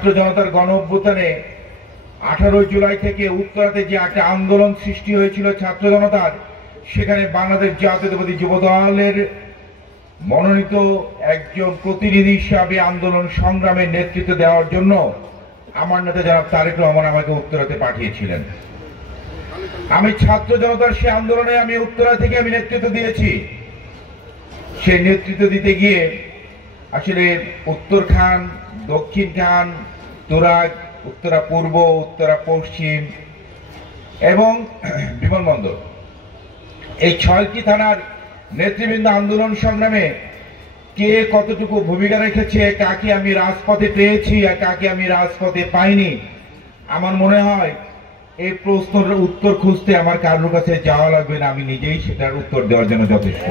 ছাত্র জনতার গণ অভ্যুত্থানে 18 জুলাই থেকে উত্তরাতে যে একটা আন্দোলন সৃষ্টি হয়েছিল ছাত্র জনতার, সেখানে বাংলাদেশ জাতীয়তাবাদী যুবদলের মনোনীত একজন প্রতিনিধি হিসাবে আন্দোলন সংগ্রামের নেতৃত্ব দেওয়ার জন্য আমার নেতা জনাব তারেক রহমান আমাকে উত্তরাতে পাঠিয়েছিলেন। আমি ছাত্র জনতার সে আন্দোলনে আমি উত্তরা থেকে আমি নেতৃত্ব দিয়েছি। সেই নেতৃত্ব দিতে গিয়ে আসলে উত্তর খান, দক্ষিণ খান, তুরাগ, উত্তরা পূর্ব, উত্তরা পশ্চিম এবং বিমানবন্দর, এই 6টি থানার নেতৃবৃন্দ আন্দোলন সংগ্রামে কে কতটুকু ভূমিকা রেখেছে, কাকে আমি রাজপথে পেয়েছি আর কাকে আমি রাজপথে পাইনি, আমার মনে হয় এই প্রশ্নের উত্তর খুঁজতে আমার কারোর কাছে যাওয়া লাগবে না, আমি নিজেই সেটার উত্তর দেওয়ার জন্য যথেষ্ট।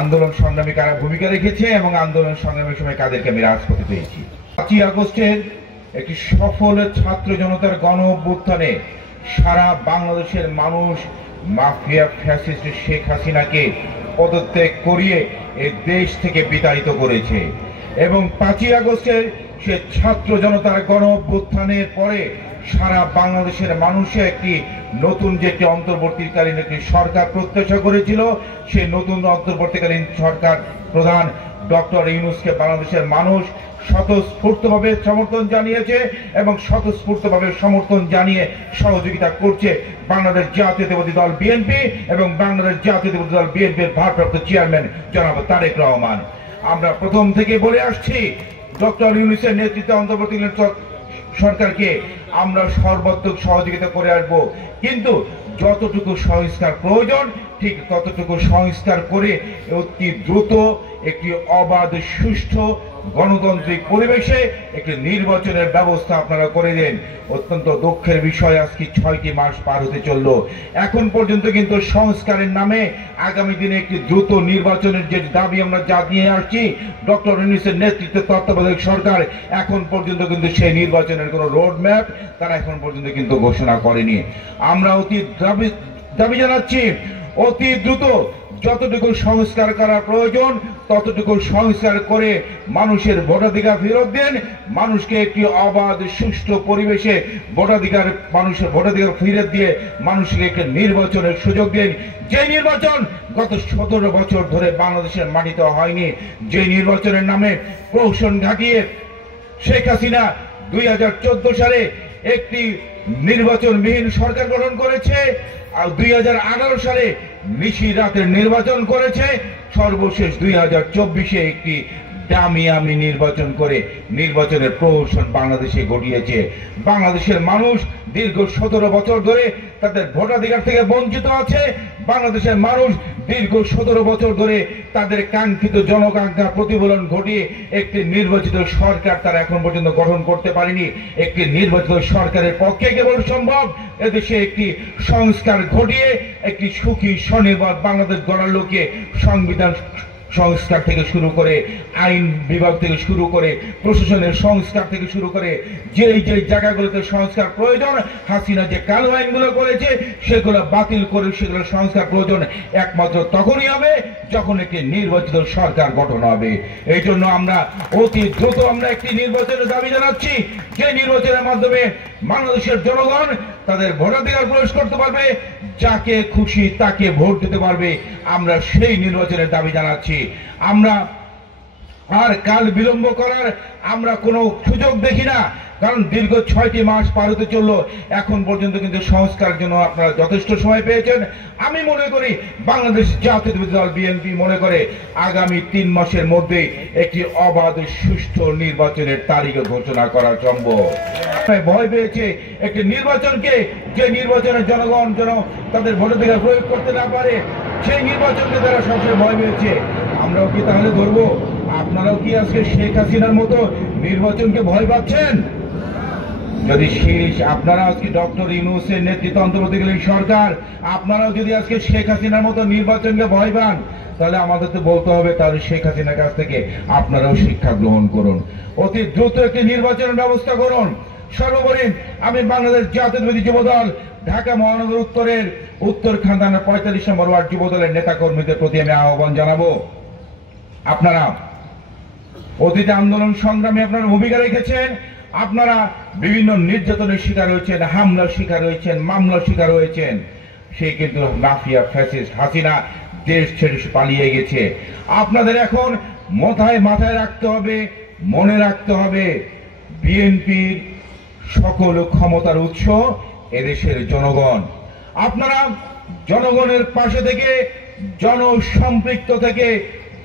আন্দোলন সংগ্রামে কারা ভূমিকা রেখেছে এবং আন্দোলন সংগ্রামের সময় কাদেরকে আমি রাজপথে পেয়েছি। 5ই আগস্টের একটি সফল ছাত্র জনতার গণ অভ্যুত্থানে সারা বাংলাদেশের মানুষ মাফিয়া ফ্যাসিস্ট শেখ হাসিনাকে পদত্যাগ করিয়ে এই দেশ থেকে বিতাড়িত করেছে এবং 5ই আগস্টের সে ছাত্র জনতার গণ অভ্যুত্থানের পরে সারা বাংলাদেশের মানুষে একটি নতুন যে অন্তর্বর্তীকালীন একটি সরকার প্রত্যাশা করেছিল, সেই নতুন অন্তর্বর্তীকালীন সরকার প্রধান ডক্টর ইউনূসকে বাংলাদেশের মানুষ স্বতঃস্ফূর্তভাবে সমর্থন জানিয়েছে এবং স্বতঃস্ফূর্তভাবে সমর্থন জানিয়ে সহযোগিতা করছে বাংলাদেশ জাতীয়তাবাদী দল বিএনপি এবং বাংলাদেশ জাতীয়তাবাদী দল বিএনপির ভারপ্রাপ্ত চেয়ারম্যান জনাব তারেক রহমান। আমরা প্রথম থেকে বলে আসছি, ডক্টর ইউনূসের নেতৃত্বে অন্তর্বর্তীকালীন সরকারকে আমরা সর্বাত্মক সহযোগিতা করে আসবো, কিন্তু যতটুকু সংস্কার প্রয়োজন ঠিক ততটুকু সংস্কার করে অতি দ্রুত একটি অবাধ সুষ্ঠু গণতান্ত্রিক পরিবেশে একটি নির্বাচনের ব্যবস্থা আপনারা করে দেন। অত্যন্ত দুঃখের বিষয়, আজকে 6টি মাস পার হতে চলল, এখন পর্যন্ত কিন্তু সংস্কারের নামে আগামী দিনে একটি দ্রুত নির্বাচনের যে দাবি আমরা জানিয়ে আসছি, ডক্টর ইউনূসের নেতৃত্বে তত্ত্বাবধায়ক সরকার এখন পর্যন্ত কিন্তু সেই নির্বাচনের কোনো রোড ম্যাপ তারা এখন পর্যন্ত কিন্তু ঘোষণা করেনি। আমরা অতি দাবি জানাচ্ছি, অতি দ্রুত যতটুকু সংস্কার করা প্রয়োজন ততটুকু সংস্কার করে মানুষের ভোটাধিকার ফেরত দেন, মানুষকে একটি অবাধ সুষ্ঠু পরিবেশে মানুষের ভোটাধিকার ফিরে দিয়ে মানুষকে একটি নির্বাচনের সুযোগ দেন, যে নির্বাচন গত 17 বছর ধরে বাংলাদেশের মাটিতে হয়নি, যে নির্বাচনের নামে প্রহসন ঘাটিয়ে শেখ হাসিনা 2014 সালে একটি নির্বাচনবিহীন সরকার গঠন করেছে আর 2018 সালে নিশি রাতের নির্বাচন করেছে, সর্বশেষ 2024-এ একটি দামিয়ামি নির্বাচন করে নির্বাচনের প্রহসন বাংলাদেশে ঘটিয়েছে। বাংলাদেশের মানুষ দীর্ঘ 17 বছর ধরে তাদের ভোটাধিকার থেকে বঞ্চিত আছে। বাংলাদেশের মানুষ দীর্ঘ 17 বছর ধরে তাদের কাঙ্ক্ষিত জনকাঙ্ক্ষা প্রতিফলন ঘটিয়ে একটি নির্বাচিত সরকার তারা এখন পর্যন্ত গঠন করতে পারেনি। একটি নির্বাচিত সরকারের পক্ষে কেবল সম্ভব এদেশে একটি সংস্কার ঘটিয়ে একটি সুখী স্বনির্ভর বাংলাদেশ গড়ার লক্ষ্যে সংবিধান সংস্কার থেকে শুরু করে আইন বিভাগ থেকে শুরু করে প্রশাসনের সংস্কার থেকে শুরু করে যে জায়গাগুলোতে সংস্কার প্রয়োজন, হাসিনা যে কালো আইনগুলো করেছে সেগুলো বাতিল করে সেগুলো সংস্কার প্রয়োজন একমাত্র তখনই হবে যখন একটি নির্বাচিত সরকার গঠন হবে। এই জন্য আমরা অতি দ্রুত আমরা একটি নির্বাচনের দাবি জানাচ্ছি, যে নির্বাচনের মাধ্যমে বাংলাদেশের জনগণ তাদের ভোটাধিকার প্রয়োগ করতে পারবে, যাকে খুশি তাকে ভোট দিতে পারবে। আমরা সেই নির্বাচনের দাবি জানাচ্ছি। আমরা আর কাল বিলম্ব করার আমরা কোনো সুযোগ দেখি না, কারণ দীর্ঘ 6টি মাস পার হতে চলল, এখন পর্যন্ত কিন্তু সংস্কারের জন্য আপনারা যথেষ্ট সময় পেয়েছেন। আমি মনে করি বাংলাদেশ জাতীয়তাবাদী দল বিএনপি মনে করে আগামী 3 মাসের মধ্যে একটি অবাধ সুষ্ঠু নির্বাচনের তারিখ ঘোষণা করা সম্ভব। ভয় পেয়েছে একটি নির্বাচনকে, যে নির্বাচনের জনগণ যেন তাদের ভোটাধিকার প্রয়োগ করতে না পারে, সেই নির্বাচনকে তারা সবসময় ভয় পেয়েছে। আমরাও কি তাহলে ধরবো? আপনারাও কি আজকে শেখ হাসিনার মতো নির্বাচনকে ভয় পাচ্ছেন? যদি আপনারা আজকে ডক্টর ইউনূসের নেতৃত্বে অন্তর্বর্তীকালীন সরকার আপনারাও যদি আজকে শেখ হাসিনার মতো নির্বাচনকে ভয় পান, তাহলে আমাদের তো বলতে হবে তাহলে শেখ হাসিনার কাছ থেকে আপনারাও শিক্ষা গ্রহণ করুন, অতি দ্রুত একটি নির্বাচনের ব্যবস্থা করুন। সর্বোপরি আমি বাংলাদেশ জাতীয়তাবাদী যুবদল ঢাকা মহানগর উত্তরের উত্তর খানদানের 45 নম্বর ওয়ার্ড যুবদলের নেতা কর্মীদের প্রতি আমি আহ্বান জানাবো, আপনারা অতীতে আন্দোলন সংগ্রামে আপনারা ভূমিকা রেখেছেন। আপনারা বিভিন্ন নির্যাতনের শিকার হয়েছেন, হামলার শিকার হয়েছেন, মামলার শিকার হয়েছেন। সে কিন্তু মাফিয়া ফ্যাসিস্ট হাসিনা দেশ ছেড়ে পালিয়ে গেছে। আপনাদের এখন মাথায় রাখতে হবে, মনে রাখতে হবে, বিএনপির সকল ক্ষমতার উৎস এদেশের জনগণ। আপনারা জনগণের পাশে থেকে, জনসম্পৃক্ত থেকে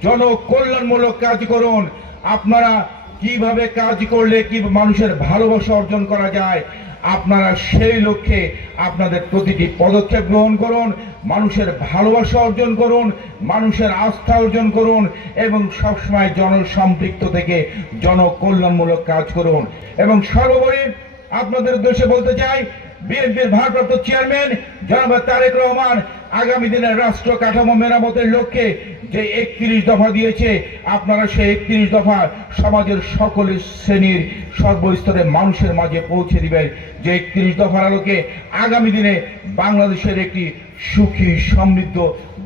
জনকল্যাণমূলক কাজ করুন। আপনারা কিভাবে কাজ করলে কি মানুষের ভালোবাসা অর্জন করা যায়, আপনারা সেই লক্ষ্যে আপনাদের প্রতিটি পদক্ষেপ গ্রহণ করুন, মানুষের ভালোবাসা অর্জন করুন, মানুষের আস্থা অর্জন করুন এবং সবসময় জনসম্পৃক্ত থেকে জনকল্যাণমূলক কাজ করুন। এবং সর্বোপরি আপনাদের উদ্দেশ্যে বলতে চাই, বিএনপির ভারপ্রাপ্ত চেয়ারম্যান জনাব তারেক রহমান আগামী দিনের রাষ্ট্র কাঠামো মেরামতের লক্ষ্যে যে 31 দফা দিয়েছে, আপনারা সেই 31 দফা সমাজের সকল শ্রেণীর সর্বস্তরের মানুষের মাঝে পৌঁছে দিবেন। যে 31 দফার আলোকে আগামী দিনে বাংলাদেশের একটি সুখী সমৃদ্ধ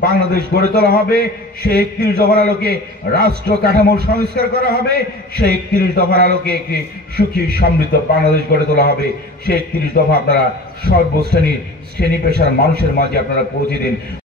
বাংলাদেশ গড়ে তোলা হবে। সেই 31 দফার আলোকে রাষ্ট্র কাঠামোর সংস্কার করা হবে। সেই 31 দফার আলোকে একটি সুখী সমৃদ্ধ বাংলাদেশ গড়ে তোলা হবে। সেই 31 দফা আপনারা সর্বশ্রেণী পেশার মানুষের মাঝে আপনারা পৌঁছে দিন।